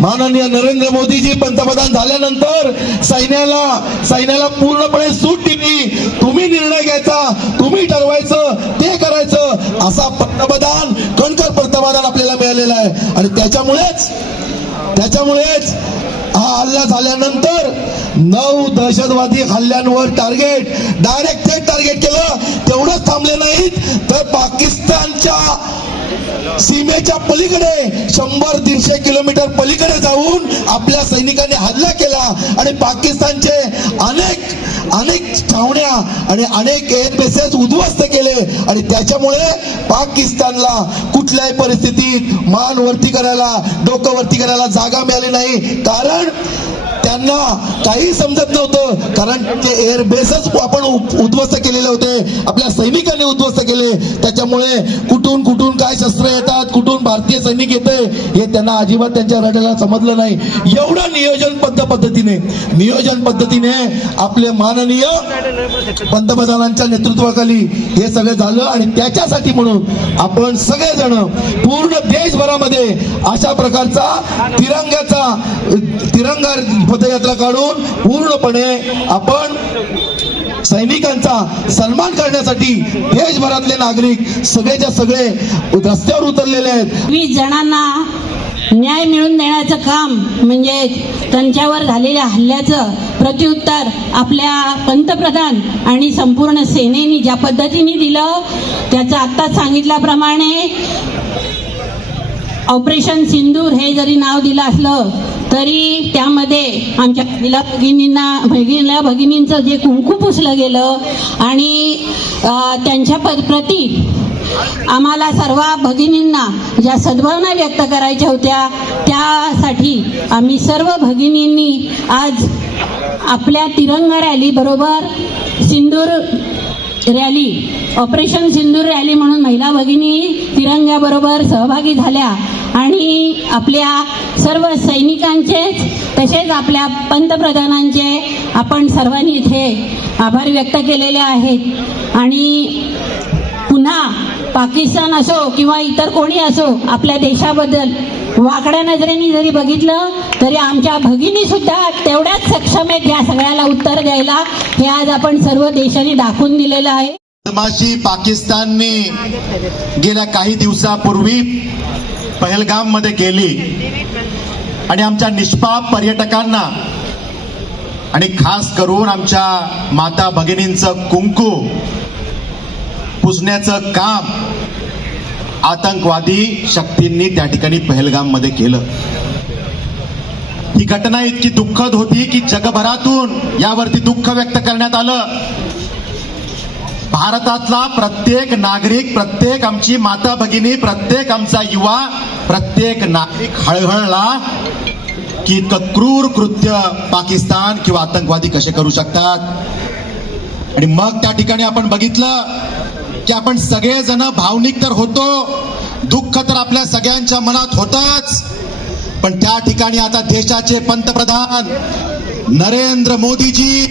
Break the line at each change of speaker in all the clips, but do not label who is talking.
माननीय नरेंद्र मोदीजी पंतप्रधान झाल्यानंतर सैन्याला सैन्याला पूर्णपणे सूट दिली. तुम्ही निर्णय घ्यायचा तुम्ही ठरवायचं ते करायचं असा पंतप्रधान कणकर पंतप्रधान आपल्याला मिळालेला आहे. आणि त्याच्यामुळेच त्याच्यामुळेच हा हल्ला झाल्यानंतर नऊ दहशतवादी हल्ल्यांवर टार्गेट डायरेक्ट थेट टार्गेट केलं तेवढंच थांबले नाहीत. तर पाकिस्तानच्या सीमेच्या पलीकडे शंभर दीडशे किलोमीटर पलीकडे जाऊन आपल्या सैनिकांनी हल्ला केला आणि पाकिस्तानचे अनेक अनेक छावण्या आणि अनेक एअर बेसेस उद्ध्वस्त केले आणि त्याच्यामुळे पाकिस्तानला कुठल्याही परिस्थितीत मान वरती करायला डोकं वरती करायला जागा मिळाली नाही. कारण त्यांना काही समजत नव्हतं कारण ते एअर बेसच आपण उद्ध्वस्त केलेले होते. आपल्या सैनिकांनी उद्ध्वस्त केले. त्याच्यामुळे कुठून कुठून काय शस्त्र येतात कुठून भारतीय सैनिक येते हे त्यांना अजिबात त्यांच्या रड्याला समजलं नाही. एवढं नियोजन पद्ध पद्धतीने नियोजन पद्धतीने आपले माननीय पंतप्रधानांच्या नेतृत्वाखाली हे सगळं झालं आणि त्याच्यासाठी म्हणून आपण सगळेजण पूर्ण देशभरामध्ये अशा प्रकारचा तिरंग्याचा तिरंगा पदयात्रा काढून पूर्णपणे आपण सैनिकांचा सन्मान करण्यासाठी देशभरातले नागरिक सगळेच्या सगळे रस्त्यावर उतरलेले आहेत.
वीस जणांना न्याय मिळवून देण्याचं काम म्हणजे त्यांच्यावर झालेल्या हल्ल्याचं प्रत्युत्तर आपल्या पंतप्रधान आणि संपूर्ण सेनेने ज्या पद्धतीने दिलं त्याचं आत्ताच सांगितल्याप्रमाणे ऑपरेशन सिंदूर हे जरी नाव दिलं असलं तरी त्यामध्ये आमच्या महिला भगिनींना भगिनीला भगिनींचं जे कुंकू पुसलं गेलं आणि त्यांच्या प प्रती आम्हाला सर्व भगिनींना ज्या सद्भावना व्यक्त करायच्या होत्या त्यासाठी आम्ही सर्व भगिनींनी आज आपल्या तिरंगा रॅली बरोबर Sindoor rally operation Sindoor rally म्हणून महिला भगिनी तिरंग्याबरोबर सहभागी झाल्या. आणि आपल्या सर्व सैनिकांचेच तसेच आपल्या पंतप्रधानांचे आपण सर्वांनी इथे आभार व्यक्त केलेले आहेत. आणि पुन्हा पाकिस्तान असो किंवा इतर कोणी असो आपल्या देशाबद्दल वाकड्या नजरेने जरी बघितलं तरी आमच्या भगिनी सुद्धा तेवढ्याच सक्षम आहेत या सगळ्याला उत्तर द्यायला. हे आज आपण सर्व देशांनी दाखवून दिलेलं आहे.
पाकिस्तानने गेल्या काही दिवसापूर्वी पहलगाममध्ये केली. आणि आमच्या निष्पाप पर्यटकांना आणि खास करून आमच्या माता भगिनींचं कुंकू पुसण्याचं काम आतंकवादी शक्तींनी त्या ठिकाणी पहलगाममध्ये केलं. ही घटना इतकी दुःखद होती की जगभरातून यावरती दुःख व्यक्त करण्यात आलं. भारतातला प्रत्येक नागरिक प्रत्येक आमची माता भगिनी प्रत्येक आमचा युवा प्रत्येक नागरिक हळहळला की इतकं क्रूर कृत्य पाकिस्तान किंवा आतंकवादी कसे करू शकतात. आणि मग त्या ठिकाणी आपण बघितलं की आपण सगळेजण भावनिक तर होतो दुःख तर आपल्या सगळ्यांच्या मनात होतच पण त्या ठिकाणी आता देशाचे पंतप्रधान नरेंद्र मोदीजी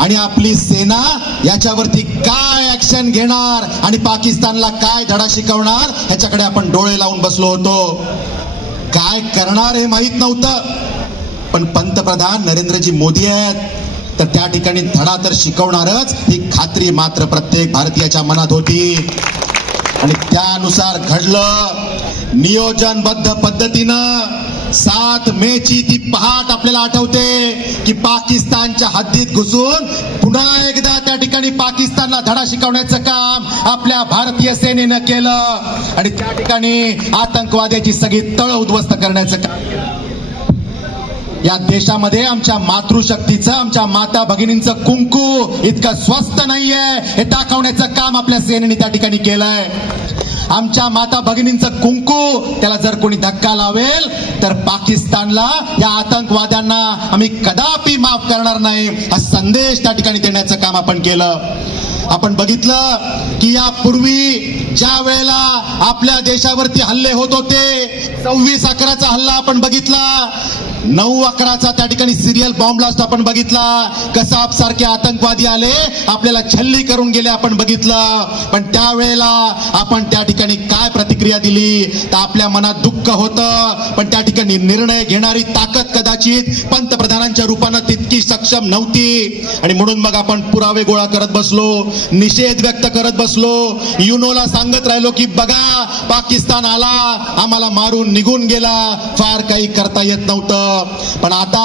आणि आपली सेना याच्यावरती काय ऍक्शन घेणार आणि पाकिस्तानला काय धडा शिकवणार ह्याच्याकडे आपण डोळे लावून बसलो होतो. काय करणार हे माहीत नव्हतं. पण पंतप्रधान नरेंद्रजी मोदी आहेत. तर त्या ठिकाणी धडा तर शिकवणारच ही खात्री मात्र प्रत्येक भारतीयाच्या मनात होती. आणि त्यानुसार घडलं. नियोजनबद्ध पद्धतीनं सात मे ची ती पहाट आपल्याला आठवते की पाकिस्तानच्या हद्दीत घुसून पुन्हा एकदा त्या ठिकाणी पाकिस्तानला धडा शिकवण्याचं काम आपल्या भारतीय सेनेनं केलं आणि त्या ठिकाणी आतंकवाद्याची सगळी तळ उद्ध्वस्त करण्याचं काम केलं. या देशामध्ये आमच्या मातृशक्तीचं आमच्या माता भगिनींचं कुंकू इतकं स्वस्त नाहीये हे दाखवण्याचं काम आपल्या सेनेने त्या ठिकाणी केलंय आमच्या माता भगिनींचं कुंकू त्याला जर कोणी धक्का लावेल तर पाकिस्तानला या आतंकवाद्यांना आम्ही कदापि माफ करणार नाही. हा संदेश त्या ठिकाणी देण्याचं काम आपण केलं. आपण बघितलं की यापूर्वी ज्या वेळेला आपल्या देशावरती हल्ले होत होते सव्वीस अकराचा हल्ला आपण बघितला नऊ अकराचा त्या ठिकाणी सिरियल बॉम्ब ब्लास्ट आपण बघितला. कसाब सारखे आतंकवादी आले आपल्याला छल्ली करून गेले आपण बघितलं. पण त्यावेळेला आपण त्या ठिकाणी काय प्रतिक्रिया दिली? तर आपल्या मनात दुःख होतं पण त्या ठिकाणी निर्णय घेणारी ताकद कदाचित पंतप्रधानांच्या रूपानं तितकी सक्षम नव्हती. आणि म्हणून मग आपण पुरावे गोळा करत बसलो निषेध व्यक्त करत बसलो. युनोला सांगत राहिलो की बघा पाकिस्तान आला आम्हाला मारून निघून गेला. फार काही करता येत नव्हतं. पण आता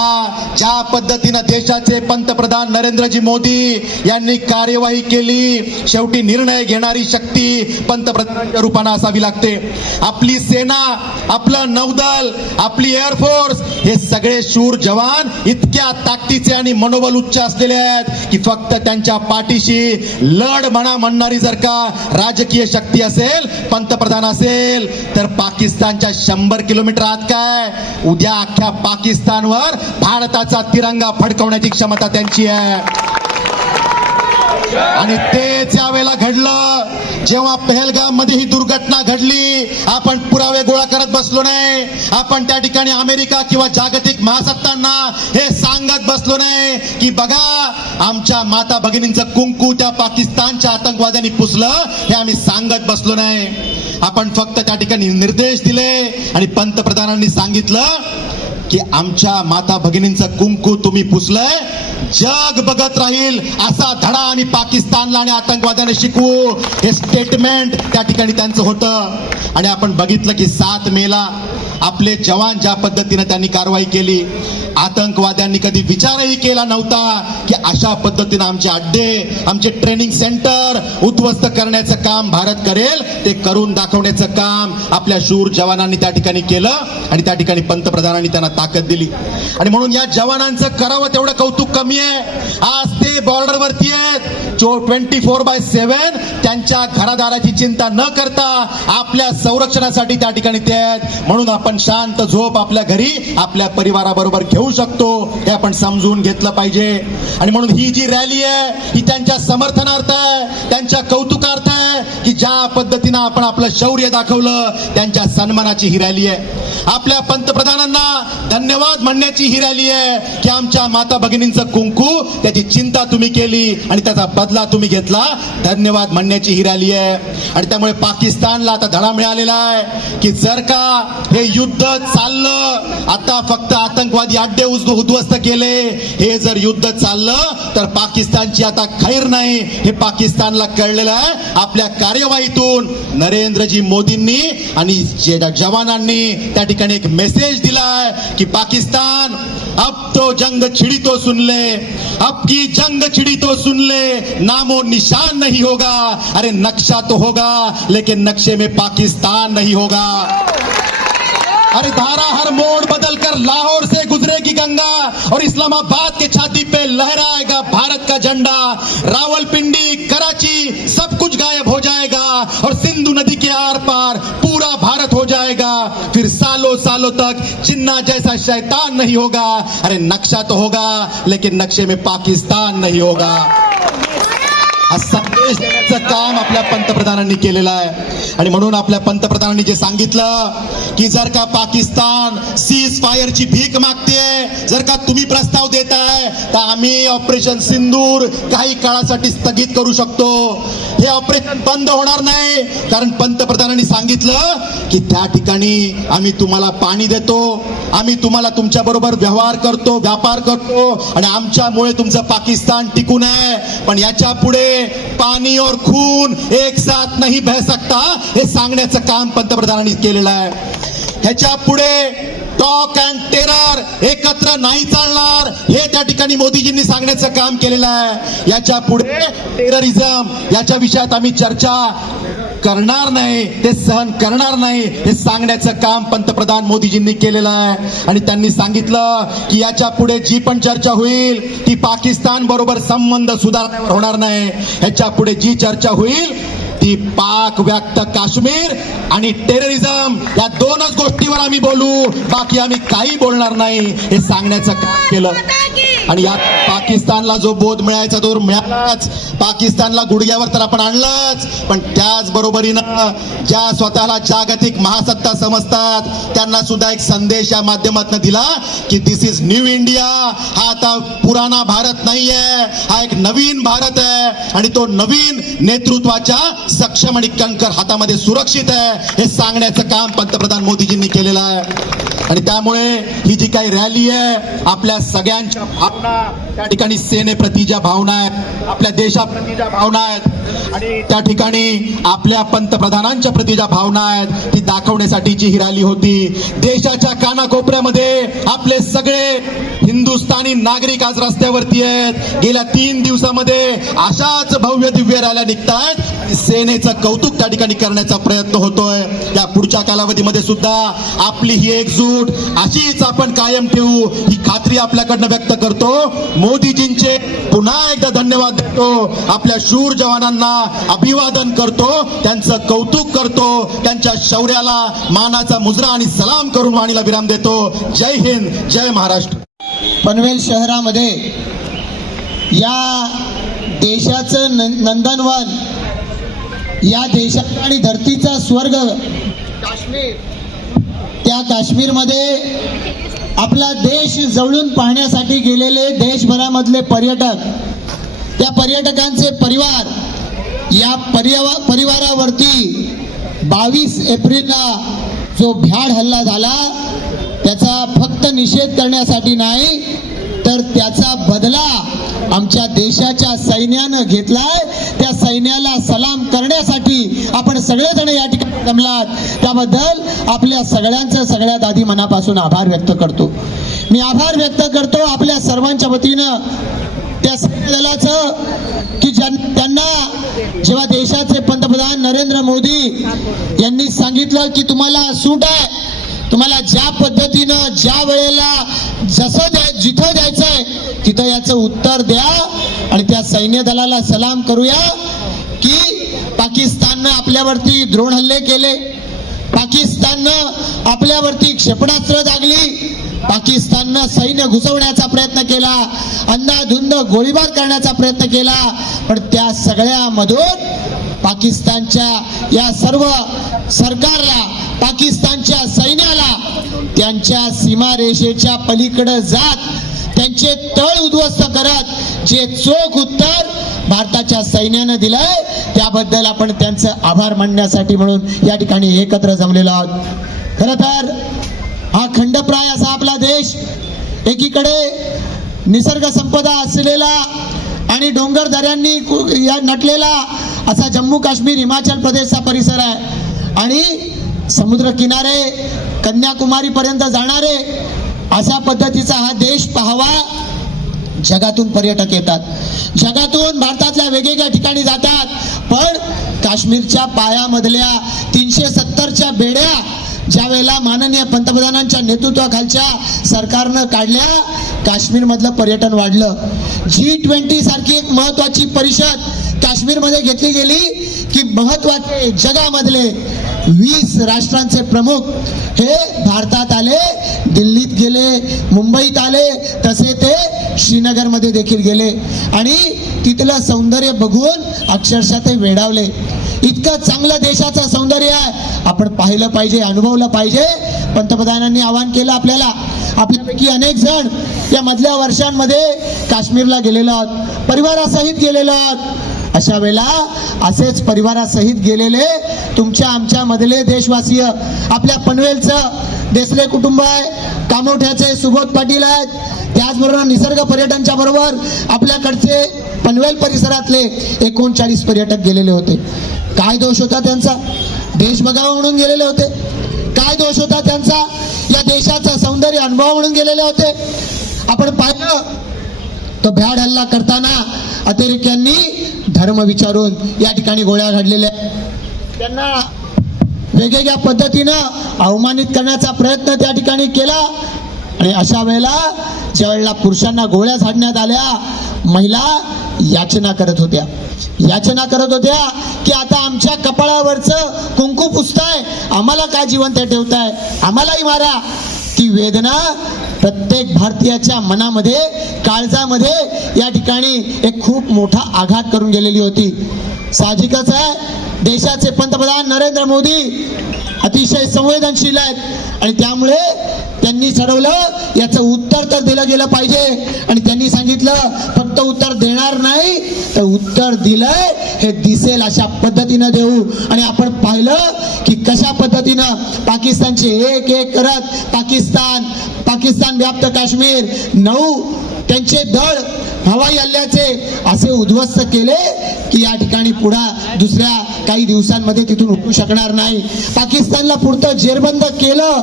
ज्या पद्धतीनं देशाचे पंतप्रधान नरेंद्रजी मोदी यांनी कार्यवाही केली शेवटी निर्णय घेणारी शक्ती पंतप्रधानांच्या रूपानं असावी लागते. आपली सेना आपलं नौदल आपली एअरफोर्स हे सगळे शूर जवान इतक्या ताकदीचे आणि मनोबल उच्च असलेले आहेत की फक्त त्यांच्या पाठीशी लढ म्हणा म्हणणारी जर का राजकीय शक्ती असेल पंतप्रधान असेल तर पाकिस्तानच्या शंभर किलोमीटर आत काय? उद्या अख्ख्या पाकिस्तानवर भारताचा तिरंगा फडकवण्याची क्षमता त्यांची आहे. आणि तेच यावेळेला घडलं. जेव्हा पहलगाममध्ये ही दुर्घटना घडली आपण पुरावे गोळा करत बसलो नाही. आपण त्या ठिकाणी अमेरिका किंवा जागतिक महासत्तांना हे सांगत बसलो नाही की बघा आमच्या माता भगिनींचं कुंकू त्या पाकिस्तानच्या आतंकवाद्यांनी पुसलं हे आम्ही सांगत बसलो नाही. आपण फक्त त्या ठिकाणी निर्देश दिले आणि पंतप्रधानांनी सांगितलं की आमच्या माता भगिनींचं कुंकू तुम्ही पुसलंय? जग बघत राहील असा धडा आम्ही पाकिस्तानला आणि आतंकवाद्यांना शिकवू. हे स्टेटमेंट त्या ठिकाणी त्यांचं होतं. आणि आपण बघितलं की सात मेला आपले जवान ज्या पद्धतीने त्यांनी कारवाई केली आतंकवाद्यांनी कधी विचारही केला नव्हता की अशा पद्धतीने आमचे अड्डे आमचे ट्रेनिंग सेंटर उद्ध्वस्त करण्याचं काम भारत करेल ते करून दाखवण्याचं काम आपल्या शूर जवानांनी त्या ठिकाणी केलं आणि त्या ठिकाणी पंतप्रधानांनी त्यांना ताकद दिली. आणि म्हणून या जवानांचं करावं तेवढं कौतुक कमी आहे. आज ते बॉर्डर वरती आहेत. जो ट्वेंटी फोर बाय सेव्हन त्यांच्या घरादाराची चिंता न करता आपल्या संरक्षणासाठी त्या ठिकाणी ते आहेत. म्हणून आपण शांत झोप आपल्या घरी आपल्या परिवाराबरोबर घेऊ शकतो. हे आपण समजून घेतलं पाहिजे. आणि म्हणून ही जी रॅली आहे ही त्यांच्या समर्थनार्थ आहे. त्यांच्या कौतुकार्थ आहे की ज्या पद्धतीनं आपण आपलं शौर्य दाखवलं त्यांच्या सन्मानाची ही रॅली आहे. आपल्या पंतप्रधानांना धन्यवाद म्हणण्याची ही रॅली आहे की आमच्या माता भगिनींचं कुंकू त्याची चिंता तुम्ही केली आणि त्याचा बदला तुम्ही घेतला. धन्यवाद म्हणण्याची ही रॅली आहे. आणि त्यामुळे पाकिस्तानला आता धडा मिळालेला आहे की जर का हे युद्ध चाललं आता फक्त आतंकवादी अड्डे उद्ध्वस्त केले हे जर युद्ध चाललं तर पाकिस्तानची आता खैर नाही. हे पाकिस्तानला कळलेलं आहे आपल्या कार्यवाहीतून. नरेंद्रजी मोदींनी आणि जवानांनी त्या ठिकाणी एक मेसेज दिलाय की पाकिस्तान अब तो जंग छिड़ी तो सुन ले। अब की जंग छिड़ी तो सुन ले। नामो निशान नहीं होगा। अरे नक्शा तो होगा, लेकिन नक्शे में पाकिस्तान नहीं होगा। अरे धारा हर मोड़ बदल कर लाहौर से गुजरेगी गंगा, और इस्लामाबाद के छाती पे लहराएगा भारत का झंडा। रावलपिंडी, कराची, सब कुछ गायब हो जाएगा, और सिंधु नदी के आर पार पूरा भारत हो जाएगा। फिर सालों सालों तक जिन्ना जैसा शैतान नहीं होगा। अरे नक्शा तो होगा लेकिन नक्शे में पाकिस्तान नहीं होगा। हा संदेश देण्याचं काम आपल्या पंतप्रधानांनी केलेलं आहे. आणि म्हणून आपल्या पंतप्रधानांनी जे सांगितलं की जर का पाकिस्तान सीज फायरची भीक मागते जर का तुम्ही प्रस्ताव देताय तर आम्ही ऑपरेशन सिंदूर काही काळासाठी स्थगित करू शकतो. हे ऑपरेशन बंद होणार नाही. कारण पंतप्रधानांनी सांगितलं की त्या ठिकाणी आम्ही तुम्हाला पाणी देतो. आम्ही तुम्हाला तुमच्या बरोबर व्यवहार करतो व्यापार करतो. आणि आमच्यामुळे तुमचं पाकिस्तान टिकून आहे पण याच्यापुढे पाणी और खून एक साथ नाही बह सकता हे सांगण्याचं काम पंतप्रधानांनी केलेलं आहे. ह्याच्या पुढे टॉक अँड टेरर एकत्र नाही चालणार. हे त्या ठिकाणी मोदीजींनी सांगण्याचं काम केलेलं आहे. याच्यापुढे टेररिझम याच्या विषयात आम्ही चर्चा करणार नाही ते सहन करणार नाही हे सांगण्याचं काम पंतप्रधान मोदीजींनी केलेलं आहे. आणि त्यांनी सांगितलं की याच्यापुढे जी पण चर्चा होईल ती पाकिस्तान बरोबर संबंध सुधारण्यावर होणार नाही. ह्याच्या पुढे जी चर्चा होईल ती पाक व्याप्त काश्मीर आणि टेररिझम या दोनच गोष्टीवर आम्ही बोलू. बाकी आम्ही काही बोलणार नाही. हे सांगण्याचं काम केलं. आणि यात पाकिस्तानला जो बोध मिळायचा तो मिळालाच. पाकिस्तानला गुडघ्यावर तर आपण आणलंच. पण त्याच बरोबरीनं ज्या स्वतःला जागतिक महासत्ता समजतात त्यांना सुद्धा एक संदेश या माध्यमातून दिला की दिस इज न्यू इंडिया हा आता पुराणा भारत नाहीये. हा एक नवीन भारत आहे. आणि तो नवीन नेतृत्वाच्या सक्षम आणि कणकर हातामध्ये सुरक्षित आहे. हे सांगण्याचं काम पंतप्रधान मोदीजींनी केलेलं आहे. आणि त्यामुळे ही जी काही रॅली आहे आपल्या सगळ्यांच्या भावना त्या ठिकाणी सेनेप्रती ज्या भावना आहेत आपल्या देशाप्रती ज्या भावना आहेत. आणि त्या ठिकाणी आपल्या पंतप्रधानांच्या प्रती ज्या भावना आहेत. ती दाखवण्यासाठीची ही रॅली होती. देशाच्या कानाकोपऱ्यामध्ये आपले सगळे हिंदुस्थानी नागरिक आज रस्त्यावरती आहेत. गेल्या तीन दिवसामध्ये अशाच भव्य दिव्य रॅल्या निघत आहेत सेनेचं कौतुक त्या ठिकाणी करण्याचा प्रयत्न होतोय. या पुढच्या कालावधीमध्ये सुद्धा आपली ही एकजूट अशीच आपण कायम ठेवू ही खात्री आपल्याकडनं व्यक्त करतो. मोदीजींचे पुन्हा एकदा धन्यवाद देतो. आपल्या शूर जवानांना अभिवादन करतो. त्यांचं कौतुक करतो. त्यांच्या शौर्याला मानाचा मुजरा आणि सलाम करून वाणीला विराम देतो. जय हिंद जय महाराष्ट्र.
पनवेल शहरामध्ये या देशाचं नंदनवन या देशाचा आणि धरतीचा स्वर्ग. काश्मीर. त्या काश्मीरमध्ये आपला देश जवळून पाहण्यासाठी गेलेले देशभरामधले पर्यटक त्या पर्यटकांचे परिवार या परिवा परिवारावरती बावीस एप्रिलला जो भ्याड हल्ला झाला त्याचा फक्त निषेध करण्यासाठी नाही तर त्याचा बदला आमच्या देशाच्या सैन्यानं घेतलाय. त्या सैन्याला सलाम करण्यासाठी आपण सगळेजण या ठिकाणी जमलात. त्याबद्दल आपल्या सगळ्यांचं सगळ्यात आधी मनापासून आभार व्यक्त करतो. मी आभार व्यक्त करतो आपल्या सर्वांच्या वतीनं. त्या सैन्य दलाचं की ज्यां त्यांना जेव्हा देशाचे पंतप्रधान नरेंद्र मोदी यांनी सांगितलं की तुम्हाला सूट आहे तुम्हाला ज्या पद्धतीनं ज्या वेळेला जसं द्या जिथं द्यायचंय तिथं याचं उत्तर द्या आणि त्या सैन्य दलाला सलाम करूया की पाकिस्ताननं आपल्यावरती द्रोण हल्ले केले पाकिस्ताननं आपल्यावरती क्षेपणास्त्र दागली पाकिस्ताननं सैन्य घुसवण्याचा प्रयत्न केला अंधाधुंद गोळीबार करण्याचा प्रयत्न केला पण त्या सगळ्यामधून पाकिस्तानच्या या सर्व सरकारला पाकिस्तानच्या सैन्याला त्यांच्या सीमारेषेच्या पलीकडे जात त्यांचे तळ उद्ध्वस्त करत जे चोख उत्तर भारताच्या सैन्यानं दिलंय त्याबद्दल आपण त्यांचं आभार मानण्यासाठी म्हणून या ठिकाणी एकत्र जमलेलो आहोत. खरं तर हा खंडप्राय असा आपला देश एकीकडे निसर्ग संपदा असलेला आणि डोंगर दऱ्यांनी या नटलेला असा जम्मू काश्मीर हिमाचल प्रदेशचा परिसर आहे. आणि समुद्र किनारे कन्याकुमारी पर्यंत जाणारे अशा पद्धतीचा हा देश पाहावा जगातून पर्यटक येतात. जगातून भारतातल्या वेगवेगळ्या ठिकाणी जातात. पण काश्मीरच्या पायामधल्या तीनशे सत्तरच्या बेड्या ज्या वेळेला माननीय पंतप्रधानांच्या नेतृत्वाखालच्या सरकारनं काढल्या काश्मीरमधलं पर्यटन वाढलं. जी ट्वेंटी सारखी एक महत्वाची परिषद काश्मीरमध्ये घेतली गेली की महत्त्वाचे जगामधले वीस राष्ट्रांचे प्रमुख हे भारतात आले दिल्लीत गेले मुंबईत आले तसे ते श्रीनगरमध्ये देखील गेले. आणि तिथलं सौंदर्य बघून अक्षरशः ते वेडावले. इतकं चांगलं देशाचं सौंदर्य आहे. आपण पाहिलं पाहिजे अनुभवलं पाहिजे. पंतप्रधानांनी आवाहन केलं आपल्याला. आपल्यापैकी अनेक जण या मधल्या वर्षांमध्ये काश्मीरला गेलेलो आहोत. परिवारासहित गेलेलो आहोत. अशा वेळेला असेच परिवारासहित गेलेले तुमच्या आमच्या मधले देशवासीय आपल्या पनवेलचं देसले कुटुंब आहे कामोठ्याचे सुबोध पाटील आहेत. त्याचबरोबर निसर्ग पर्यटनच्या बरोबर आपल्याकडचे पनवेल परिसरातले एकोणचाळीस पर्यटक गेलेले होते. काय दोष होता त्यांचा? देश बघावा म्हणून गेलेले होते. काय दोष होता त्यांचा? या देशाचा सौंदर्य अनुभव म्हणून गेलेले होते. आपण पाहिलं तो भ्याड हल्ला करताना अतिरेक्यांनी धर्म विचारून या ठिकाणी गोळ्या घडलेल्या त्यांना वेगवेगळ्या पद्धतीनं अवमानित करण्याचा प्रयत्न त्या ठिकाणी केला. आणि अशा वेळेला ज्या वेळेला पुरुषांना गोळ्या झाडण्यात आल्या महिला याचना करत होत्या. याचना करत होत्या की आता आमच्या कपाळावरचं कुंकू पुसताय आम्हाला काय जिवंत ठेवताय? आम्हालाही मारा. ती वेदना प्रत्येक भारतीयाच्या मनामध्ये काळजामध्ये या ठिकाणी एक खूप मोठा आघात करून गेलेली होती. साहजिकच आहे. देशाचे पंतप्रधान नरेंद्र मोदी अतिशय संवेदनशील आहेत. आणि त्यामुळे त्यांनी ठरवलं याचं उत्तर तर दिलं गेलं पाहिजे. आणि त्यांनी सांगितलं फक्त उत्तर देणार नाही तर उत्तर दिलंय हे दिसेल अशा पद्धतीनं देऊ. आणि आपण पाहिलं की कशा पद्धतीनं पाकिस्तानचे एक एक करत पाकिस्तान पाकिस्तान व्याप्त काश्मीर नऊ त्यांचे दळ हवाई हल्ल्याचे असे उद्ध्वस्त केले की या ठिकाणी पुढा दुसऱ्या काही दिवसांमध्ये तिथून उठू शकणार नाही. पाकिस्तानला पुढतं जेरबंद केलं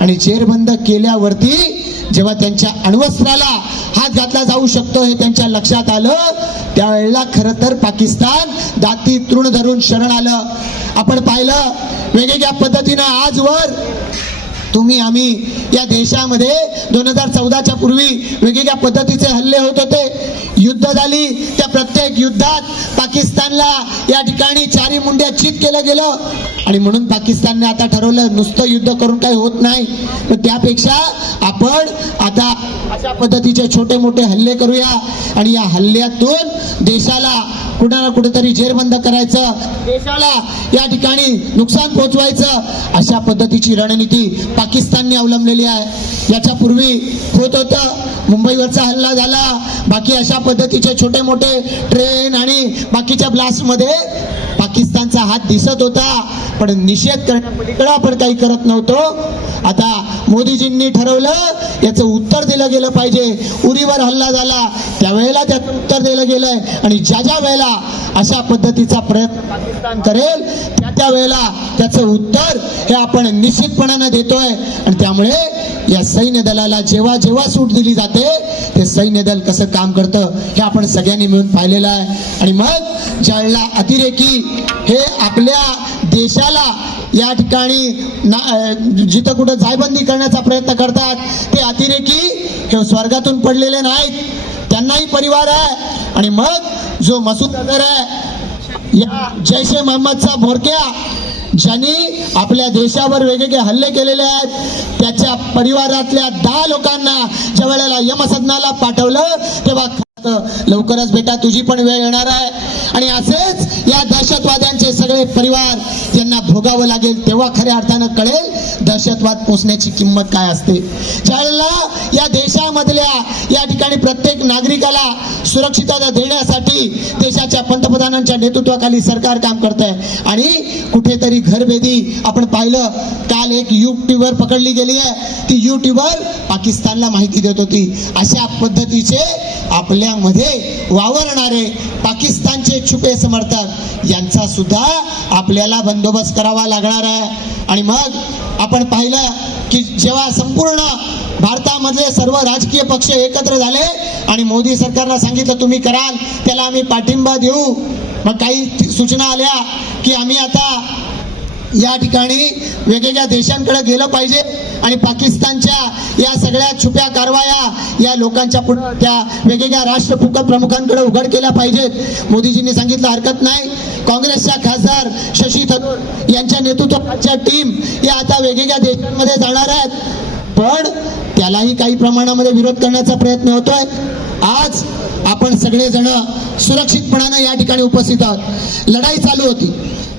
आणि जेरबंद केल्यावरती जेव्हा त्यांच्या अण्वस्त्राला हात घातला जाऊ शकतो हे त्यांच्या लक्षात आलं त्यावेळेला खरं तर पाकिस्तान दाती तृण धरून शरण आलं. आपण पाहिलं वेगवेगळ्या पद्धतीनं आजवर तुम्ही आम्ही या देशामध्ये दोन हजार चौदाच्या पूर्वी वेगवेगळ्या पद्धतीचे हल्ले होत होते. युद्ध झाली त्या प्रत्येक युद्धात पाकिस्तानला या ठिकाणी चारी मुंड्या चित केलं गेलं. आणि म्हणून पाकिस्तानने आता ठरवलं नुसतं युद्ध करून काही होत नाही. तर त्यापेक्षा आपण आता अशा पद्धतीचे छोटे मोठे हल्ले करूया. आणि या हल्ल्यातून देशाला कुठं ना कुठेतरी जेरबंद करायचं देशाला या ठिकाणी नुकसान पोहोचवायचं अशा पद्धतीची रणनीती पाकिस्तानने अवलंबलेली आहे. याच्या पूर्वी होत होतं. मुंबईवरचा हल्ला झाला. बाकी अशा पद्धतीचे छोटे मोठे ट्रेन आणि बाकीच्या ब्लास्टमध्ये पाकिस्तानचा हात दिसत होता. पण निषेध करण्यापलीकडे आपण काही करत नव्हतो. आता मोदीजींनी ठरवलं याचं उत्तर दिलं गेलं पाहिजे. उरीवर हल्ला झाला. त्यावेळेला त्याचं उत्तर दिलं गेलंय. आणि ज्या ज्या वेळेला अशा पद्धतीचा प्रयत्न पाकिस्तान करेल त्या वेळेला त्याचं उत्तर हे आपण निश्चितपणानं देतोय. आणि त्यामुळे या सैन्य दलाला जेव्हा जेव्हा सूट दिली जाते ते सैन्य दल कसं काम करतं हे आपण सगळ्यांनी मिळून पाहिलेलं आहे. आणि मग ज्यावेळेला अतिरेकी हे आपल्या देशाला या ठिकाणी ना जिथं कुठं जायबंदी करण्याचा प्रयत्न करतात ते अतिरेकी हे स्वर्गातून पडलेले नाहीत. त्यांनाही परिवार आहे. आणि मग जो मसूद अजहर आहे या जैश ए मोहम्मदचा भोरक्या ज्यांनी आपल्या देशावर वेगवेगळे हल्ले केलेले आहेत त्याच्या परिवारातल्या दहा लोकांना ज्या वेळेला यमसदनाला पाठवलं तेव्हा लवकरच बेटा तुझी पण वेळ येणार आहे. आणि असेच या दहशतवाद्यांचे सगळे परिवार भोगावं लागेल तेव्हा खऱ्या अर्थानं कळेल दहशतवाद पोचण्याची किंमत काय असते. ज्यावेळेला या देशामधल्या या ठिकाणी प्रत्येक नागरिकाला सुरक्षितता देण्यासाठी देशाच्या पंतप्रधानांच्या नेतृत्वाखाली सरकार काम करत आहे आणि कुठेतरी घरभेदी आपण पाहिलं काल एक युट्यूबर पकडली गेली आहे. ती युट्यूबर पाकिस्तानला माहिती देत होती. अशा पद्धतीचे आपल्यामध्ये वावरणारे पाकिस्तानचे छुपे समर्थक यांचा सुद्धा आपल्याला बंदोबस्त करावा लागणार आहे. आणि मग आपण पाहिलं की जेव्हा संपूर्ण भारतामधले सर्व राजकीय पक्ष एकत्र झाले आणि मोदी सरकारला सांगितलं तुम्ही कराल त्याला आम्ही पाठिंबा देऊ. मग काही सूचना आल्या की आम्ही आता या ठिकाणी वेगवेगळ्या देशांकडे गेलं पाहिजे आणि पाकिस्तानच्या या सगळ्या छुप्या कारवाया या लोकांच्या पुढं त्या वेगवेगळ्या राष्ट्र प्रमुखांकडे उघड केल्या पाहिजेत. मोदीजींनी सांगितलं हरकत नाही. काँग्रेसच्या खासदार शशी थरूर यांच्या नेतृत्वाच्या टीम या आता वेगवेगळ्या देशांमध्ये जाणार आहेत. पण त्यालाही काही प्रमाणामध्ये विरोध करण्याचा प्रयत्न होतोय. आज आपण सगळेजण सुरक्षितपणानं या ठिकाणी उपस्थित आहोत. लढाई चालू होती.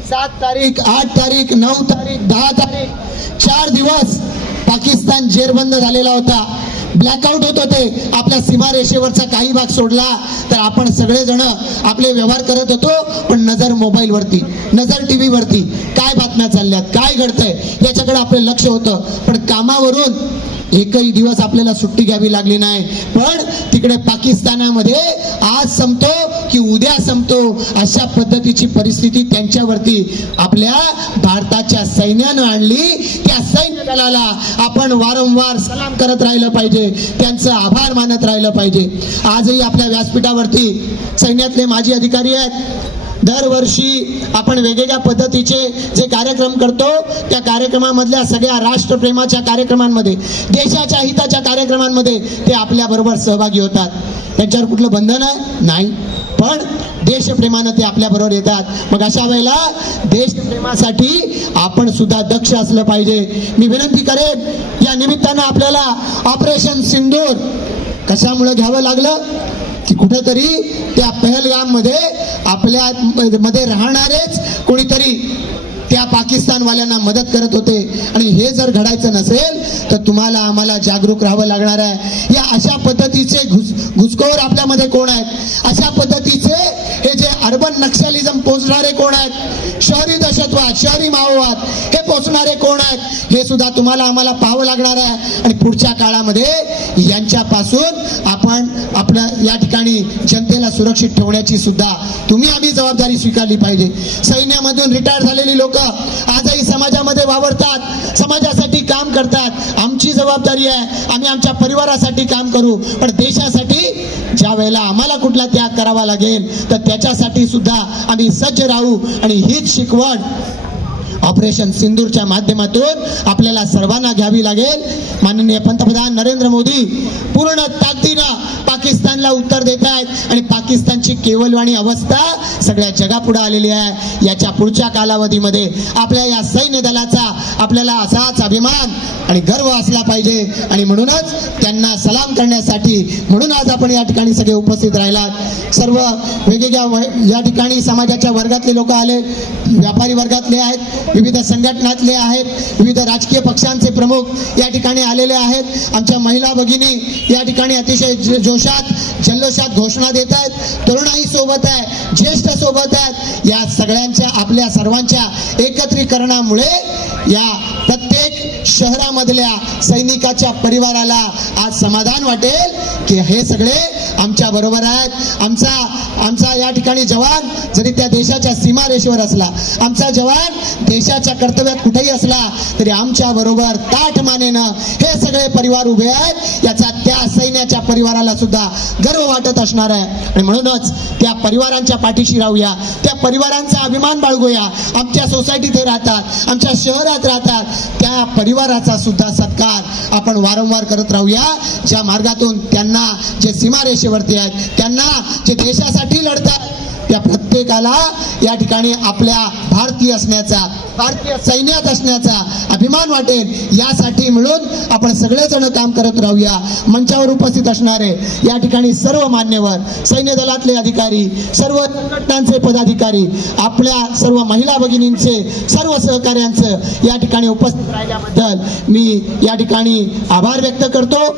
सात तारीख आठ तारीख नऊ तारीख दहा तारीख चार दिवस पाकिस्तान जेरबंद झालेला होता. ब्लॅकआउट होत होते. आपल्या सीमारेषेवरचा काही भाग सोडला तर आपण सगळेजण आपले व्यवहार करत होतो पण नजर मोबाईलवरती नजर टी व्हीवरती काय बातम्या चालल्यात? काय घडतंय? याच्याकडे आपलं लक्ष होतं. पण कामावरून एकही दिवस आपल्याला सुट्टी घ्यावी लागली नाही. पण तिकडे पाकिस्तानामध्ये आज संपतो की उद्या संपतो अशा पद्धतीची परिस्थिती त्यांच्यावरती आपल्या भारताच्या सैन्यानं आणली. त्या सैन्य दलाला आपण वारंवार सलाम करत राहिलं पाहिजे. त्यांचं आभार मानत राहिलं पाहिजे. आजही आपल्या व्यासपीठावरती सैन्यातले माजी अधिकारी आहेत. दरवर्षी आपण वेगवेगळ्या पद्धतीचे जे कार्यक्रम करतो त्या कार्यक्रमामधल्या सगळ्या राष्ट्रप्रेमाच्या कार्यक्रमांमध्ये देशाच्या हिताच्या कार्यक्रमांमध्ये ते आपल्याबरोबर सहभागी होतात. त्यांच्यावर कुठलं बंधन आहे? नाही. पण देशप्रेमानं ते आपल्याबरोबर येतात. मग अशा वेळेला देशप्रेमासाठी आपण सुद्धा दक्ष असलं पाहिजे. मी विनंती करेन या निमित्तानं आपल्याला ऑपरेशन सिंदूर कशामुळे घ्यावं लागलं? कुठेतरी त्या पहलगाममध्ये आपल्या मध्ये राहणारेच कोणीतरी त्या पाकिस्तानवाल्यांना मदत करत होते. आणि हे जर घडायचं नसेल तर तुम्हाला आम्हाला जागरूक राहावं लागणार आहे. या अशा पद्धतीचे घुस घुसखोर आपल्यामध्ये कोण आहेत? अशा पद्धतीचे अर्बन नक्षलिझम पोचणारे कोण आहेत? शहरी दहशतवाद शहरी माओवाद हे पोचणारे कोण आहेत? हे सुद्धा तुम्हाला आम्हाला पाहावं लागणार आहे. आणि पुढच्या काळामध्ये यांच्यापासून आपण आपल्या या ठिकाणी जनतेला सुरक्षित ठेवण्याची सुद्धा तुम्ही आम्ही जबाबदारी स्वीकारली पाहिजे. सैन्यामधून रिटायर झालेली लोक आजही समाज वावरतात समाजासाठी काम करतात आमची जबाबदारी आहे आम्ही आमच्या परिवारासाठी काम करू. पण देशासाठी ज्या वेळेला आम्हाला कुठला त्याग करावा लागेल तर त्याच्यासाठी सुद्धा आम्ही सज्ज राहू आणि हीच शिकवण ऑपरेशन सिंदूरच्या माध्यमातून आपल्याला सर्वांना घ्यावी लागेल. माननीय पंतप्रधान नरेंद्र मोदी पूर्ण ताकदीनं पाकिस्तानला उत्तर देत आहेत आणि पाकिस्तानची केवलवाणी अवस्था सगळ्या जगापुढे आलेली आहे. याच्या पुढच्या कालावधीमध्ये आपल्या या सैन्य दलाचा आपल्याला असाच अभिमान आणि गर्व असला पाहिजे. आणि म्हणूनच त्यांना सलाम करण्यासाठी म्हणून आज आपण या ठिकाणी सगळे उपस्थित राहिलात. सर्व वेगवेगळ्या व- या ठिकाणी समाजाच्या वर्गातले लोक आले व्यापारी वर्गातले आहेत. विविध संघटनातले आहेत विविध राजकीय पक्षांचे प्रमुख या ठिकाणी आलेले आहेत. आमच्या महिला भगिनी या ठिकाणी अतिशय जोशात जल्लोषात घोषणा देत आहेत. तरुणाई सोबत आहे ज्येष्ठ सोबत आहेत. या सगळ्यांच्या आपल्या सर्वांच्या एकत्रीकरणामुळे या प्रत्येक शहरामधल्या सैनिकाच्या परिवाराला आज समाधान वाटेल की हे सगळे आमच्या बरोबर आहेत. आमचा आमचा या ठिकाणी जवान जरी त्या देशाच्या सीमारेषेवर असला आमचा जवान देशाच्या कर्तव्यात कुठेही असला तरी आमच्या बरोबर ताठ मानेनं हे सगळे परिवार उभे आहेत. याचा त्या सैन्याच्या परिवाराला सुद्धा गर्व वाटत असणार आहे. आणि म्हणूनच त्या परिवारांच्या पाठीशी राहूया त्या परिवारांचा अभिमान बाळगूया. आमच्या सोसायटीत राहतात आमच्या शहरात राहतात. त्या परिवाराचा सुद्धा सत्कार आपण वारंवार करत राहूया. ज्या मार्गातून त्यांना जे सीमारेषेवरती आहेत त्यांना जे देशासाठी लढतात त्या प्रत्येकाला या ठिकाणी आपल्या भारतीय असण्याचा भारतीय सैन्यात असण्याचा अभिमान वाटेल. यासाठी मिळून आपण सगळेजण काम करत राहूया. मंचावर उपस्थित असणारे या ठिकाणी सर्व मान्यवर सैन्य दलातले अधिकारी सर्व संघटनांचे पदाधिकारी आपल्या सर्व महिला भगिनींचे सर्व सहकार्यांचं या ठिकाणी उपस्थित राहिल्याबद्दल मी या ठिकाणी आभार व्यक्त करतो.